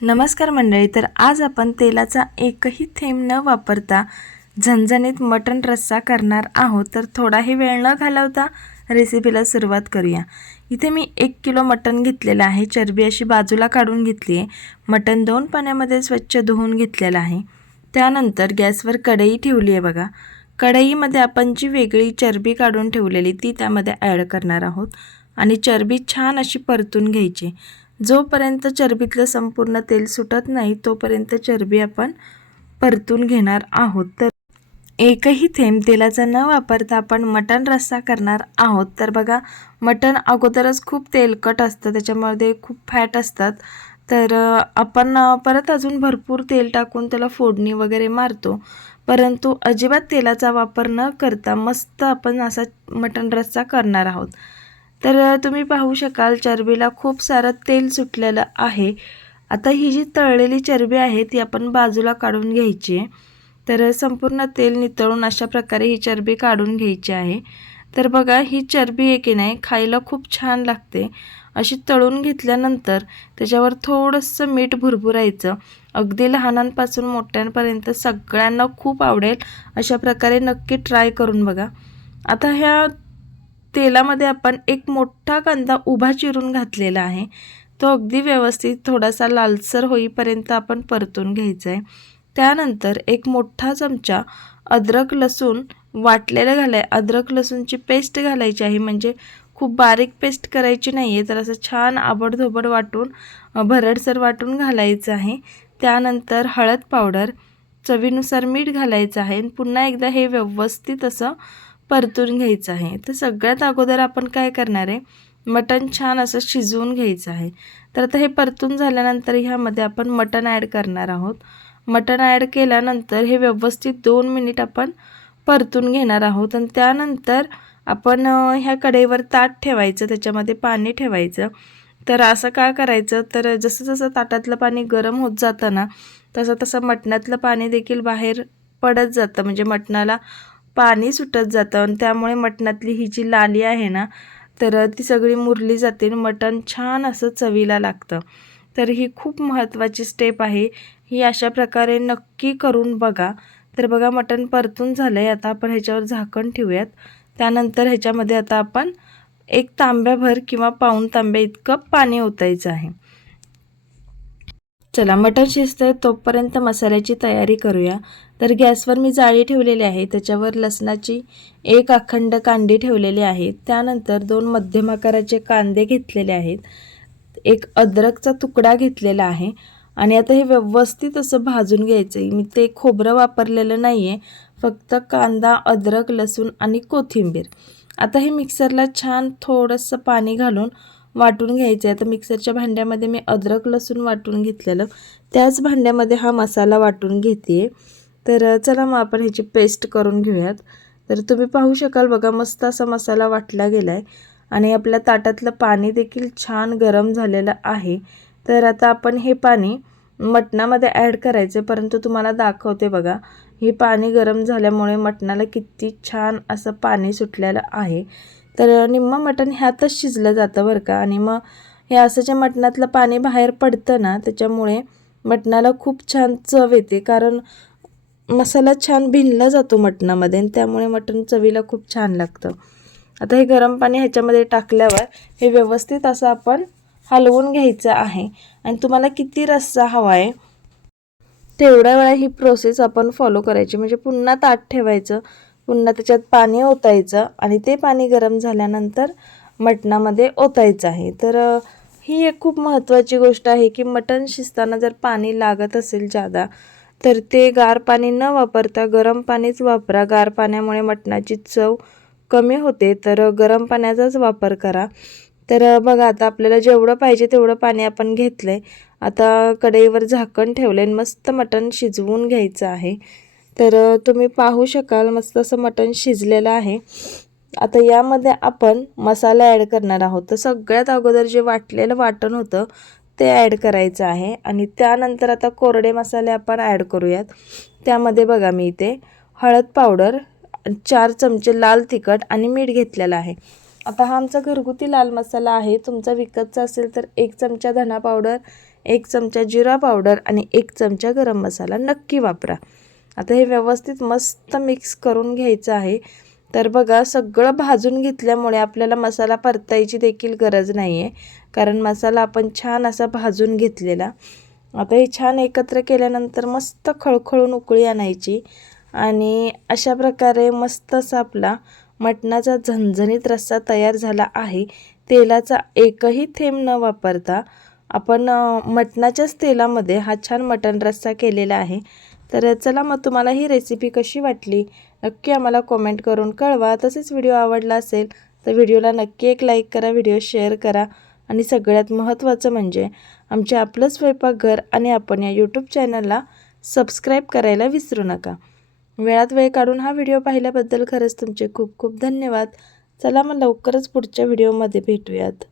नमस्कार मंडळी तर आज आपण तेलाचा एकही थेंब न वापरता झणझणीत मटण रस्सा करणार आहोत. तर थोडाही वेळ न घालवता रेसिपीला सुरुवात करूया. इथे मी एक किलो मटण घेतलेलं आहे. चरबी अशी बाजूला काढून घेतली आहे. मटण दोन पाण्यामध्ये स्वच्छ धुवून घेतलेलं आहे. त्यानंतर गॅसवर कढई ठेवली आहे बघा. कढईमध्ये आपण जी वेगळी चरबी काढून ठेवलेली ती त्यामध्ये ॲड करणार आहोत. आणि चरबी छान अशी परतून घ्यायची. जोपर्यंत चरबीतलं संपूर्ण तेल सुटत नाही तोपर्यंत चरबी आपण परतून घेणार आहोत. तर एकही थेंब तेलाचा न वापरता आपण मटण रस्सा करणार आहोत. तर बघा मटण अगोदरच खूप तेलकट असतं त्याच्यामध्ये खूप फॅट असतात. तर आपण परत अजून भरपूर तेल टाकून त्याला फोडणी वगैरे मारतो. परंतु अजिबात तेलाचा वापर न करता मस्त आपण असा मटण रस्सा करणार आहोत. तर तुम्ही पाहू शकाल चरबीला खूप सारं तेल सुटलेलं आहे. आता ही जी तळलेली चरबी आहे ती आपण बाजूला काढून घ्यायची आहे. तर संपूर्ण तेल नितळून अशा प्रकारे ही चरबी काढून घ्यायची आहे. तर बघा ही चरबी आहे की नाही खायला खूप छान लागते. अशी तळून घेतल्यानंतर त्याच्यावर थोडंसं मीठ भुरभुरायचं. अगदी लहानांपासून मोठ्यांपर्यंत सगळ्यांना खूप आवडेल. अशा प्रकारे नक्की ट्राय करून बघा. आता ह्या तेलामध्ये आपण एक मोठा कांदा उभा चिरून घातलेला आहे. तो अगदी व्यवस्थित थोडासा लालसर होईपर्यंत आपण परतून घ्यायचा आहे त्यानंतर एक मोठा चमचा अद्रक लसूण वाटलेलं घालाय. अद्रक लसूणची पेस्ट घालायची आहे. म्हणजे खूप बारीक पेस्ट करायची नाही आहे तर असं छान आबडधोबड वाटून भरडसर वाटून घालायचं आहे. त्यानंतर हळद पावडर चवीनुसार मीठ घालायचं आहे. आणि पुन्हा एकदा हे व्यवस्थित असं परतून घ्यायचं आहे. तर सगळ्यात अगोदर आपण काय करणार आहे? मटण छान असं शिजवून घ्यायचं आहे. तर आता हे परतून झाल्यानंतर ह्यामध्ये आपण मटण ॲड करणार आहोत. मटण ॲड केल्यानंतर हे व्यवस्थित दोन मिनिट आपण परतून घेणार आहोत आणि त्यानंतर आपण ह्या कढईवर ताट ठेवायचं त्याच्यामध्ये पाणी ठेवायचं. तर असं का करायचं? तर जसं जसं ताटातलं पाणी गरम होत जातं ना तसं तसं मटणातलं पाणी देखील बाहेर पडत जातं. म्हणजे मटणाला पाणी सुटत जातं आणि त्यामुळे मटणातली ही जी लाली आहे ना तर ती सगळी मुरली जाते आणि मटण छान असं चवीला लागतं. तर ही खूप महत्त्वाची स्टेप आहे. ही अशा प्रकारे नक्की करून बघा. तर बघा मटण परतून झालं आहे आता आपण ह्याच्यावर झाकण ठेवूयात. त्यानंतर ह्याच्यामध्ये आता आपण एक तांब्याभर किंवा पाऊण तांब्या इतकं पाणी ओतायचं आहे. चला मटण शिजतंय तोपर्यंत मसाल्याची तयारी करूया. तर गॅसवर मी जाळी ठेवलेली आहे त्याच्यावर लसणाची एक अखंड कांडी ठेवलेली आहे. त्यानंतर दोन मध्यम आकाराचे कांदे घेतलेले आहेत. एक अद्रकचा तुकडा घेतलेला आहे. आणि आता हे व्यवस्थित असं भाजून घ्यायचं आहे मी ते खोबरं वापरलेलं नाही आहे फक्त कांदा अद्रक लसूण आणि कोथिंबीर. आता हे मिक्सरला छान थोडंसं पाणी घालून वाटून घ्यायचं. आहे आता मिक्सरच्या भांड्यामध्ये मी अद्रक लसूण वाटून घेतलेलं. त्याच भांड्यामध्ये हा मसाला वाटून घेते तर चला मग आपण ह्याची पेस्ट करून घेऊयात. तर तुम्ही पाहू शकाल बघा मस्त असा मसाला वाटला गेला आहे आणि आपल्या ताटातलं पाणी देखील छान गरम झालेलं आहे. तर आता आपण हे पाणी मटणामध्ये ॲड करायचे परंतु तुम्हाला दाखवते बघा हे पाणी गरम झाल्यामुळे मटणाला किती छान असं पाणी सुटलेलं आहे. तर निम्म मटण ह्यातच शिजलं जातं बरं का. आणि मग हे असं जे मटणातलं पाणी बाहेर पडतं ना त्याच्यामुळे मटणाला खूप छान चव येते. कारण मसाला छान भिनला जातो मटणामध्ये आणि त्यामुळे मटण चवीला खूप छान लागतं. आता हे गरम पाणी ह्याच्यामध्ये टाकल्यावर हे व्यवस्थित असं आपण हलवून घ्यायचं आहे. आणि तुम्हाला किती रस्सा हवा आहे तेवढ्या वेळा ही प्रोसेस आपण फॉलो करायची. म्हणजे पुन्हा ताट ठेवायचं. पुन्हा त्याच्यात पाणी ओतायचं आणि ते पाणी गरम झाल्यानंतर मटणामध्ये ओतायचं आहे. तर ही एक खूप महत्त्वाची गोष्ट आहे की मटण शिजताना जर पाणी लागत असेल जादा तर ते गार पाणी न वापरता गरम पाणीच वापरा. गार पाण्यामुळे मटणाची चव कमी होते. तर गरम पाण्याचाच वापर करा. तर बघा आता आपल्याला जेवढं पाहिजे तेवढं पाणी आपण घेतलं आहे आता कढईवर झाकण ठेवलं आहे मस्त मटण शिजवून घ्यायचं आहे. तर तुम्ही पाहू शकाल मस्त असं मटण शिजलेलं आहे. आता यामध्ये आपण मसाला ॲड करणार आहोत. तर सगळ्यात अगोदर जे वाटलेलं वाटण होतं ते ॲड करायचं आहे. आणि त्यानंतर आता कोरडे मसाले आपण ॲड करूयात. त्यामध्ये बघा मी इथे हळद पावडर चार चमचे लाल तिखट आणि मीठ घेतलेलं आहे. आता हा आमचा घरगुती लाल मसाला आहे. तुमचा विकतचा असेल तर एक चमचा धना पावडर एक चमचा जिरा पावडर आणि एक चमचा गरम मसाला नक्की वापरा. आता हे व्यवस्थित मस्त मिक्स करून घ्यायचं आहे. तर बघा सगळं भाजून घेतल्यामुळे आपल्याला मसाला परतायची देखील गरज नाही आहे कारण मसाला आपण छान असा भाजून घेतलेला. आता हे छान एकत्र केल्यानंतर मस्त खळखळून उकळी आणायची. आणि अशा प्रकारे मस्त असा आपला मटणाचा झणझणीत रस्सा तयार झाला आहे. तेलाचा एकही थेंब न वापरता आपण मटणाच्याच तेलामध्ये हा छान मटण रस्सा केलेला आहे. तर चला मग तुम्हाला ही रेसिपी कशी वाटली नक्की आम्हाला कॉमेंट करून कळवा. तसेच व्हिडिओ आवडला असेल तर व्हिडिओला नक्की एक लाईक करा व्हिडिओ शेअर करा. आणि सगळ्यात महत्त्वाचं म्हणजे आमचे आपलं स्वयंपाकघर आणि आपण या यूट्यूब चॅनलला सबस्क्राईब करायला विसरू नका. वेळात वेळ काढून हा व्हिडिओ पाहिल्याबद्दल खरंच तुमचे खूप खूप धन्यवाद. चला मग लवकरच पुढच्या व्हिडिओमध्ये भेटूयात.